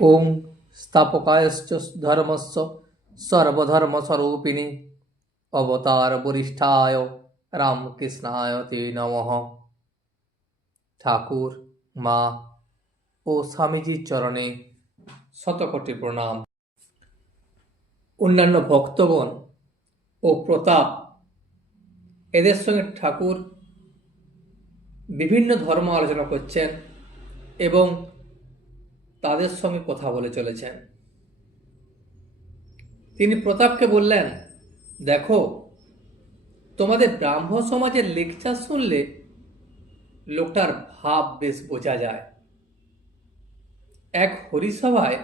ওং স্থাপকায়শ্চ ধর্মস্য সর্বধর্মস্বরূপিণী অবতার বরিষ্ঠায় রামকৃষ্ণায় তে নমঃ। ঠাকুর, মা ও স্বামীজির চরণে শতকোটি প্রণাম। অন্যান্য ভক্তগণ ও প্রতাপ এদের সঙ্গে ঠাকুর বিভিন্ন ধর্ম আলোচনা করছেন এবং তাদের সঙ্গে কথা বলে চলেছেন। তিনি প্রতাপকে বললেন, দেখো, তোমাদের ব্রাহ্ম সমাজের লেকচার শুনলে লোকটার ভাব বেশ বোঝা যায়। এক হরিসভায়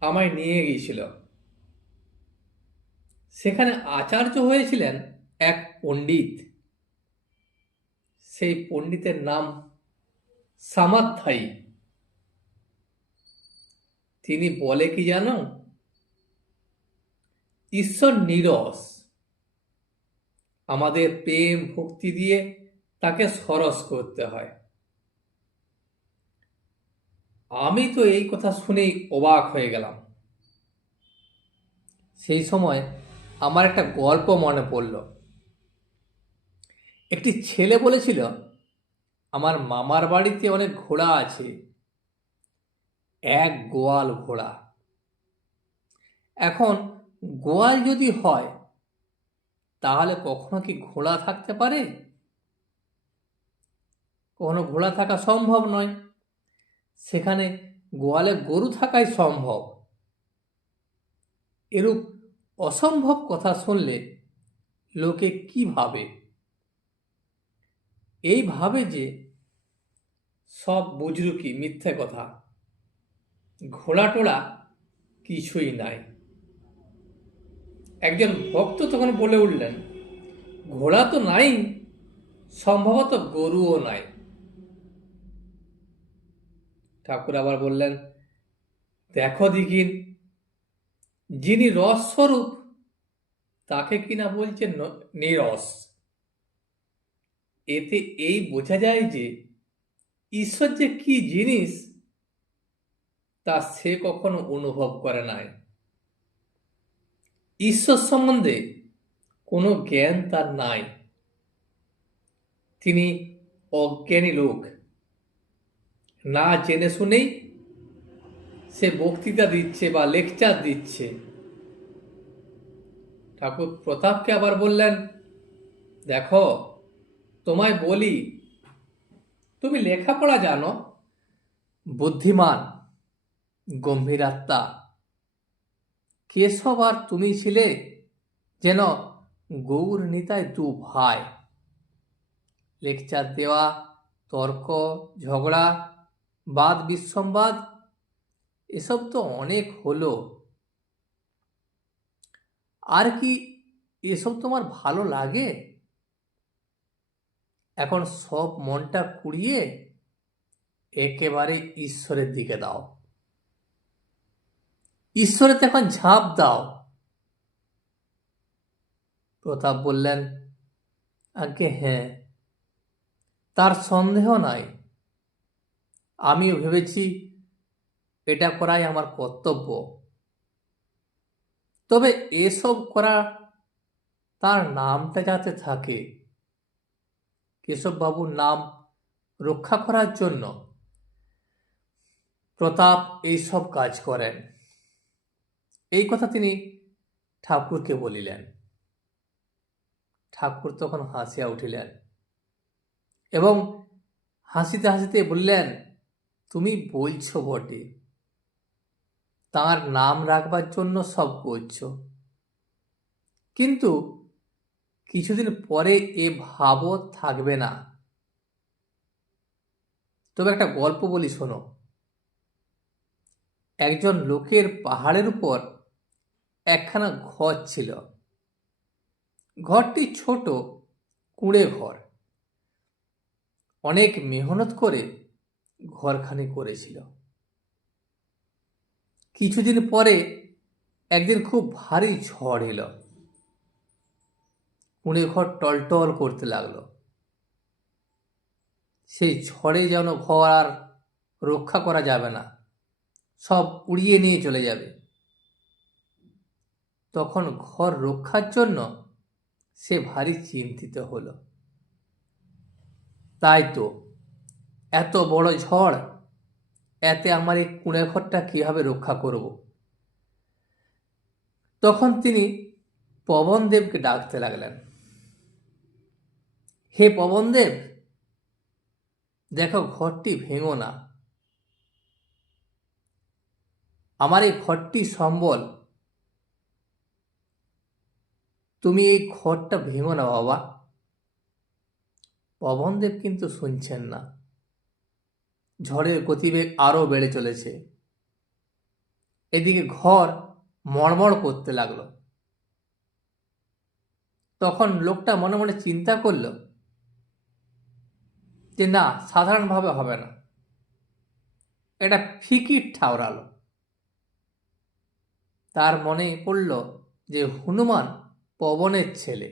আমায় নিয়ে গিয়েছিল। সেখানে আচার্য হয়েছিলেন এক পণ্ডিত। সেই পণ্ডিতের নাম সামাধ্যায়ী। তিনি বলে কি জানো, ঈশ্বর নীরস, আমাদের প্রেম ভক্তি দিয়ে তাকে সরস করতে হয়। আমি তো এই কথা শুনেই অবাক হয়ে গেলাম। সেই সময় আমার একটা গল্প মনে পড়ল। একটি ছেলে বলেছিল, আমার মামার বাড়িতে অনেক ঘোড়া আছে, এক গোয়াল ঘোড়া। এখন গোয়াল যদি হয় তাহলে কখনো কি ঘোড়া থাকতে পারে? কখনো ঘোড়া থাকা সম্ভব নয়। সেখানে গোয়ালে গরু থাকাই সম্ভব। এরূপ অসম্ভব কথা শুনলে লোকে কি ভাবে? এই ভাবে যে সব বুজরুকি, মিথ্যে কথা, ঘোড়া টোড়া কিছুই নাই। একজন ভক্ত তখন বলে উঠলেন, ঘোড়া তো নাই, সম্ভবত গরুও নাই। ঠাকুর আবার বললেন, দেখো দিকিন, যিনি রস স্বরূপ তাকে কিনা বলছেন নিরস। এতে এই বোঝা যায় যে ঈশ্বর যে কি জিনিস তা সে কখনো অনুভব করে নাই। ঈশ্বর সম্বন্ধে কোনো জ্ঞান তার নাই। তিনি অজ্ঞানী লোক। না জেনে শুনেই সে বক্তৃতা দিচ্ছে বা লেকচার দিচ্ছে। ঠাকুর প্রতাপকে আবার বললেন, দেখো, তোমায় বলি, তুমি লেখাপড়া জানো, বুদ্ধিমান, গম্ভীর আত্মা। কেশব আর তুমি ছিলে যেন গৌর নিতাই দু ভাই। লেকচার দেওয়া, তর্ক, ঝগড়া, বাদ বিসম্বাদ, এসব তো অনেক হলো। আর কি এসব তোমার ভালো লাগে? এখন সব মনটা কুড়িয়ে একেবারে ঈশ্বরের দিকে দাও। ঈশ্বরেতে এখন ঝাঁপ দাও। প্রতাপ বললেন, আজ্ঞে হ্যাঁ, তার সন্দেহ নাই। আমিও ভেবেছি এটা করাই আমার কর্তব্য। তবে এসব করা তার নামটা যাতে থাকে, কেশববাবুর নাম রক্ষা করার জন্য প্রতাপ এইসব কাজ করেন। এই কথা তিনি ঠাকুরকে বলিলেন। ঠাকুর তখন হাসিয়া উঠিলেন এবং হাসিতে হাসিতে বললেন, তুমি বলছো বটে, তার নাম রাখবার জন্য সব করছো, কিন্তু কিছুদিন পরে এ ভাবও থাকবে না। তবে একটা গল্প বলি, শোনো। একজন লোকের পাহাড়ের উপর একখানা ঘর ছিল। ঘরটি ছোট, কুঁড়ে ঘর। অনেক মেহনত করে ঘরখানি করেছিল। কিছুদিন পরে একদিন খুব ভারী ঝড় এলো। কুঁড়ে ঘর টলটল করতে লাগলো। সেই ঝড়ে যেন ঘর আর রক্ষা করা যাবে না, সব উড়িয়ে নিয়ে চলে যাবে। তখন ঘর রক্ষার জন্য সে ভারী চিন্তিত হলো। তাই তো, এত বড় ঝড়, এতে আমার এই কুঁড়ে ঘরটা কিভাবে রক্ষা করব? তখন তিনি পবনদেবকে ডাকতে লাগলেন। হে পবনদেব, দেখো ঘরটি ভেঙো না, আমার এই ঘরটি সম্বল, তুমি এই ঘরটা ভেঙো না বাবা। পবনদেব কিন্তু শুনছেন না। ঝড়ের গতিবেগ আরো বেড়ে চলেছে। এদিকে ঘর মড়মড় করতে লাগলো। তখন লোকটা মনে মনে চিন্তা করল যে না, সাধারণভাবে হবে না, এটা ফিকির ঠাউরালো। তার মনে পড়ল যে হনুমান পবনের ছেলে।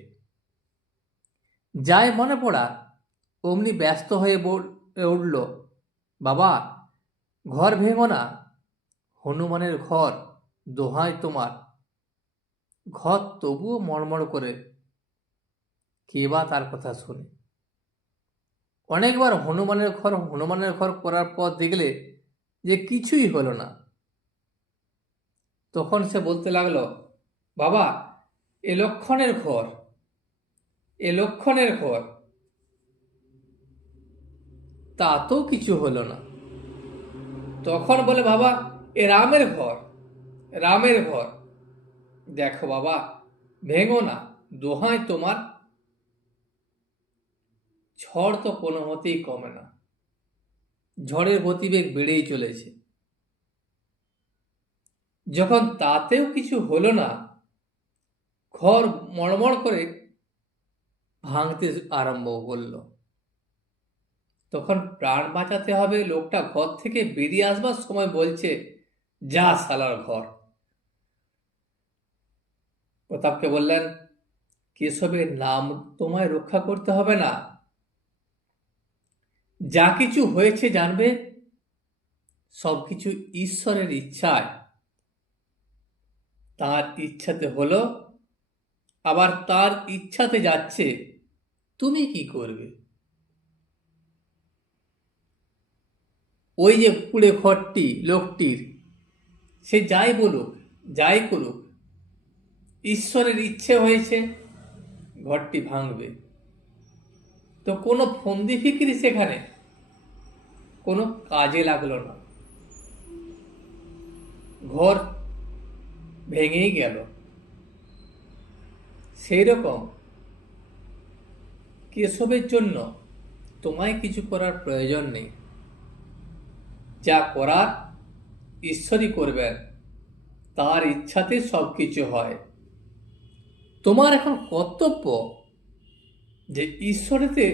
যাই মনে পড়া অমনি ব্যস্ত হয়ে উঠল, বাবা ঘর ভেঙো না, হনুমানের ঘর, দোহাই তোমার। ঘর তবুও মড়মড় করে, কে বা তার কথা শুনে। অনেকবার হনুমানের ঘর করার পর দেখলে যে কিছুই হলো না। তখন সে বলতে লাগলো, বাবা এ লক্ষণের ঘর, এ লক্ষণের ঘর, তাতেও কিছু হলো না। তখন বলে, বাবা এ রামের ঘর, রামের ঘর, দেখো বাবা ভেঙো না, দোহাই তোমার। ঝড় তো কোনো মতেই কমে না, ঝড়ের গতিবেগ বেড়েই চলেছে। যখন তাতেও কিছু হলো না, ঘর মড়মড় করে ভাঙতে আরম্ভ করলো। তখন প্রাণ বাঁচাতে হবে, লোকটা ঘর থেকে বেরিয়ে আসবার সময় বলছে, যা শালার ঘর। প্রতাপকে বললেন, কেশবের নাম তোমায় রক্ষা করতে হবে না, যা কিছু হয়েছে জানবে সবকিছু ঈশ্বরের ইচ্ছায়। তার ইচ্ছাতে হলো, আবার তার ইচ্ছাতে যাচ্ছে, তুমি কি করবে? ওই যে কুড়ে ঘরটি লোকটির, সে যাই বলুক, যাই করুক, ঈশ্বরের ইচ্ছে হয়েছে ঘরটি ভাঙবে। তো কোনো ফন্দি ফিকিরি সেখানে কোনো কাজে লাগলো না, ঘর ভেঙেই গেল। সেই রকম কেশবের জন্য তোমায় কিছু করার প্রয়োজন নেই, যা করার ঈশ্বরই করবেন, তার ইচ্ছাতে সবকিছু হয়। তোমার এখন কর্তব্য যে ঈশ্বরেতে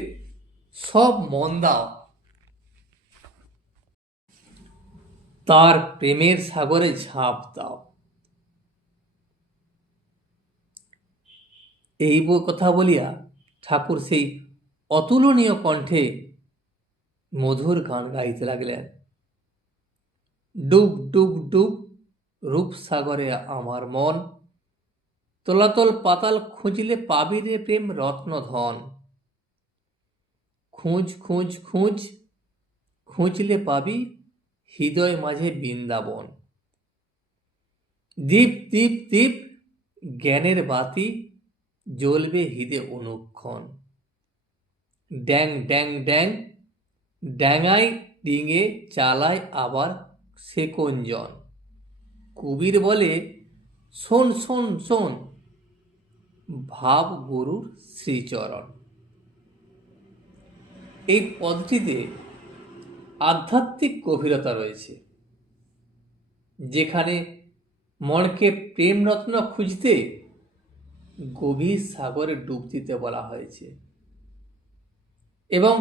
সব মন দাও, তার প্রেমের সাগরে ঝাঁপ দাও। এই কথা বলিয়া ঠাকুর সেই অতুলনীয় কণ্ঠে মধুর গান গাইতে লাগলেন। ডুব ডুব ডুব রূপসাগরে আমার মন, তলাতল পাতাল খুঁজলে পাবি রে প্রেম রত্নধন। খুঁজ খুঁজ খুঁজ খুঁজলে পাবি হৃদয় মাঝে বৃন্দাবন। দীপ দীপ দীপ জ্ঞানের বাতি জ্বলবে হৃদে অনুক্ষণ। ড্যাং ড্যাং ড্যাং ড্যাঙায় ডিঙে চালায় আবার সে কোনজন। কবির বলে, শোন শোন শোন ভাব গুরুর শ্রীচরণ। এই পদটিতে আধ্যাত্মিক গভীরতা রয়েছে, যেখানে মনকে প্রেমরত্ন খুঁজতে গভীর সাগরে ডুব দিতে বলা হয়েছে এবং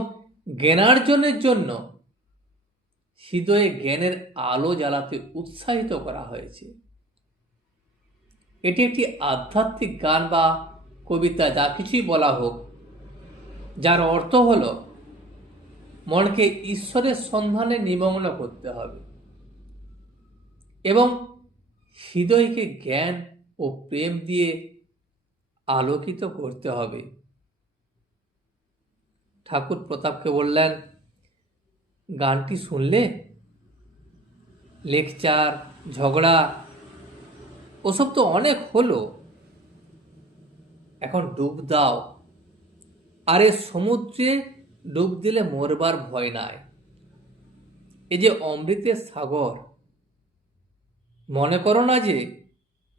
জ্ঞানার্জনের জন্য হৃদয়ে জ্ঞানের আলো জ্বালাতে উৎসাহিত করা হয়েছে। এটি একটি আধ্যাত্মিক গান বা কবিতা, যা কিছুই বলা হোক, যার অর্থ হল মনকে ঈশ্বরের সন্ধানে নিমগ্ন করতে হবে। এবং হৃদয়কে জ্ঞান ও প্রেম দিয়ে আলোকিত করতে হবে। ঠাকুর প্রতাপকে বললেন, গানটি শুনলে? লেকচার, ঝগড়া ওসব তো অনেক হলো, এখন ডুব দাও। আরে সমুদ্রে ডুব দিলে মরবার ভয় নাই। এই যে অমৃতের সাগর, মনে করো না যে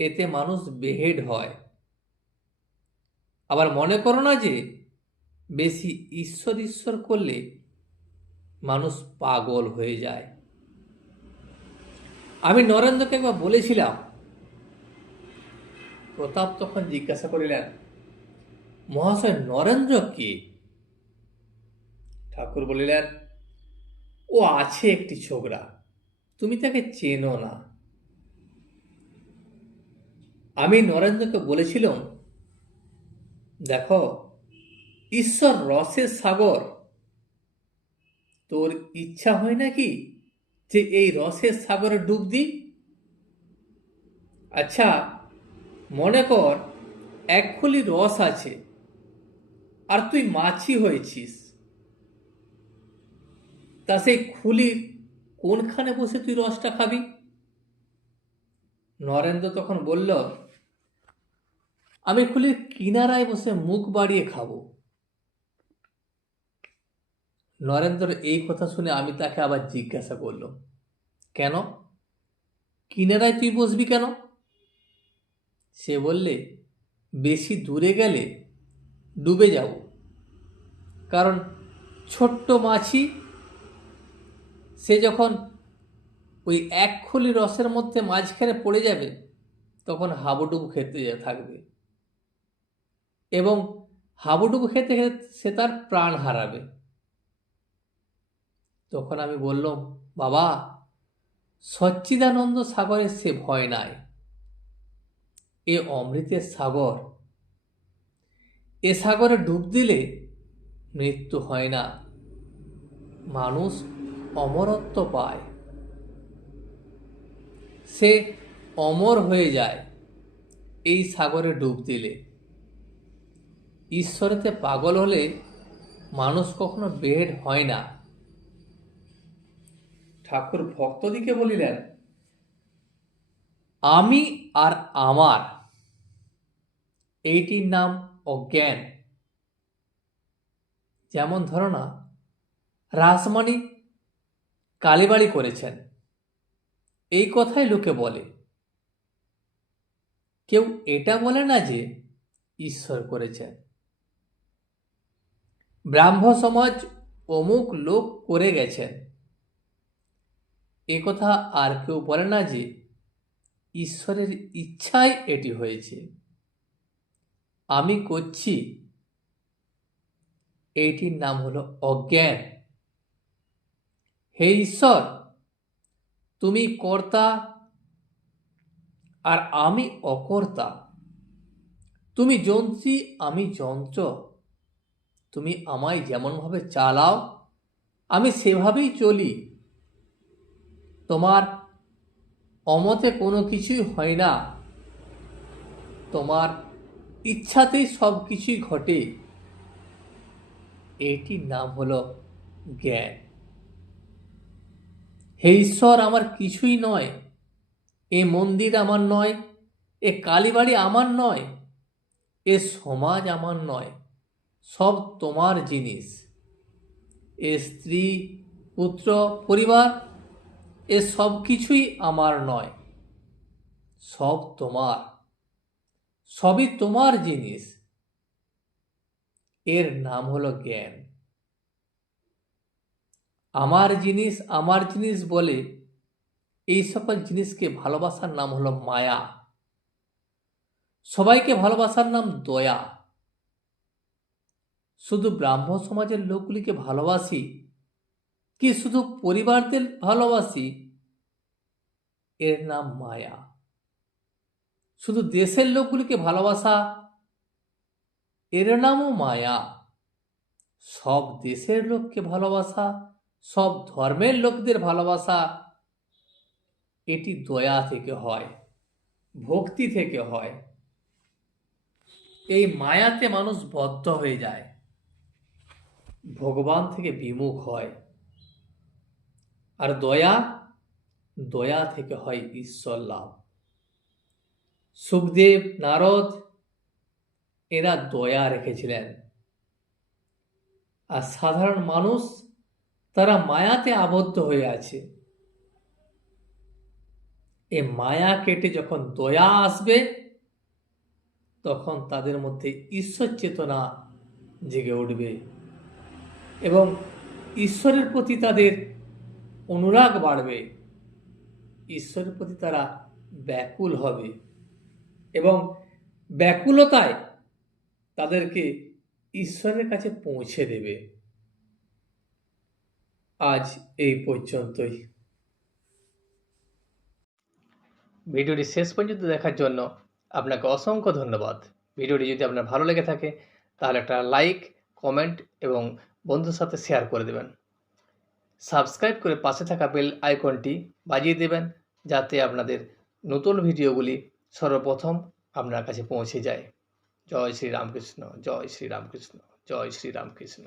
এতে মানুষ বেহেড হয়। আবার মনে করো না যে বেশি ঈশ্বর ঈশ্বর করলে মানুষ পাগল হয়ে যায়। আমি নরেন্দ্রকে একবার বলেছিলাম। প্রতাপ তখন জিজ্ঞাসা করিলেন, মহাশয় নরেন্দ্র কে? ঠাকুর বলিলেন, ও আছে একটি ছোকরা, তুমি তাকে চেনো না। আমি নরেন্দ্রকে বলেছিলাম, দেখো, ঈশ্বর রসের সাগর, তোর ইচ্ছা হয় নাকি যে এই রসের সাগরে ডুব দি? আচ্ছা, মনে কর এক খুলি রস আছে আর তুই মাছি হয়েছিস, তা সেই খুলির কোনখানে বসে তুই রসটা খাবি? নরেন্দ্র তখন বলল, আমি খুলির কিনারায় বসে মুখ বাড়িয়ে খাবো। নরেন্দ্র এই কথা শুনে আমি তাকে আবার জিজ্ঞাসা করলাম, কেন? কিনারায় তুই বসবি কেন? সে বললে, বেশি দূরে গেলে ডুবে যাব, কারণ ছোট্ট মাছি সে যখন ওই এক খুলি রসের মধ্যে মাঝখানে পড়ে যাবে তখন হাবুডুবু খেতে থাকবে, এবং হাবুডুবু খেতে খেতে সে তার প্রাণ হারাবে। তখন আমি বললাম, বাবা, সচ্চিদানন্দ সাগরের সে ভয় নাই। এ অমৃতের সাগর, এ সাগরে ডুব দিলে মৃত্যু হয় না, মানুষ অমরত্ব পায়, সে অমর হয়ে যায় এই সাগরে ডুব দিলে। ঈশ্বরেতে পাগল হলে মানুষ কখনো বেহেড হয় না। ঠাকুর ভক্তদিকে বলিলেন, আমি আর আমার, এইটির নাম অজ্ঞান। যেমন ধরো না, রাসমণি কালীবাড়ি করেছেন, এই কথাই লোকে বলে, কেউ এটা বলে না যে ঈশ্বর করেছেন। ব্রাহ্ম সমাজ অমুক লোক করে গেছেন, এ কথা আর কেউ বলে না যে ঈশ্বরের ইচ্ছায় এটি হয়েছে, আমি করছি, এইটির নাম হলো অজ্ঞান। হে ঈশ্বর, তুমি কর্তা আর আমি অকর্তা, তুমি যন্ত্রী আমি যন্ত্র, তুমি আমায় যেমনভাবে চালাও আমি সেভাবেই চলি, তোমার অমতে কোনো কিছুই হয় না, তোমার ইচ্ছাতেই সব কিছুই ঘটে, এটির নাম হলো জ্ঞান। হে ঈশ্বর, আমার কিছুই নয়, এ মন্দির আমার নয়, এ কালীবাড়ি আমার নয়, এ সমাজ আমার নয়, সব তোমার জিনিস, এ স্ত্রী পুত্র পরিবার এ সব কিছুই আমার নয়, সব তোমার, সবই তোমার জিনিস, এর নাম হলো জ্ঞান। আমার জিনিস বলে এই সকল জিনিসকে ভালোবাসার নাম হলো মায়া, সবাইকে ভালোবাসার নাম দয়া। শুধু ব্রাহ্ম সমাজের লোকগুলিকে ভালোবাসি কি শুধু পরিবারদের ভালোবাসি, এর নাম মায়া। শুধু দেশের লোকগুলিকে ভালোবাসা, এর নামও মায়া। সব দেশের লোককে ভালোবাসা, সব ধর্মের লোকদের ভালোবাসা, এটি দয়া থেকে হয়, ভক্তি থেকে হয়। এই মায়াতে মানুষ বদ্ধ হয়ে যায়, ভগবান থেকে বিমুখ হয়। আর দয়া থেকে হয় ঈশ্বর লাভ। সুখদেব, নারদ এরা দয়া রেখেছিলেন। আর সাধারণ মানুষ তারা মায়াতে আবদ্ধ হয়ে আছে। এই মায়া কেটে যখন দয়া আসবে, তখন তাদের মধ্যে ঈশ্বর চেতনা জেগে উঠবে এবং ঈশ্বরের প্রতি তাদের অনুরাগ বাড়বে। ঈশ্বরের প্রতি তারা ব্যাকুল হবে এবং ব্যাকুলতায় তাদেরকে ঈশ্বরের কাছে পৌঁছে দেবে। আজ এই পর্যন্তই। ভিডিওটি শেষ পর্যন্ত দেখার জন্য আপনাকে অসংখ্য ধন্যবাদ। ভিডিওটি যদি আপনার ভালো লেগে থাকে তাহলে একটা লাইক, কমেন্ট এবং বন্ধুর সাথে শেয়ার করে দেবেন। সাবস্ক্রাইব করে পাশে থাকা বেল আইকনটি বাজিয়ে দেবেন, যাতে আপনাদের নতুন ভিডিওগুলি সর্বপ্রথম আপনার কাছে পৌঁছে যায়। জয় শ্রী রামকৃষ্ণ, জয় শ্রী রামকৃষ্ণ, জয় শ্রী রামকৃষ্ণ।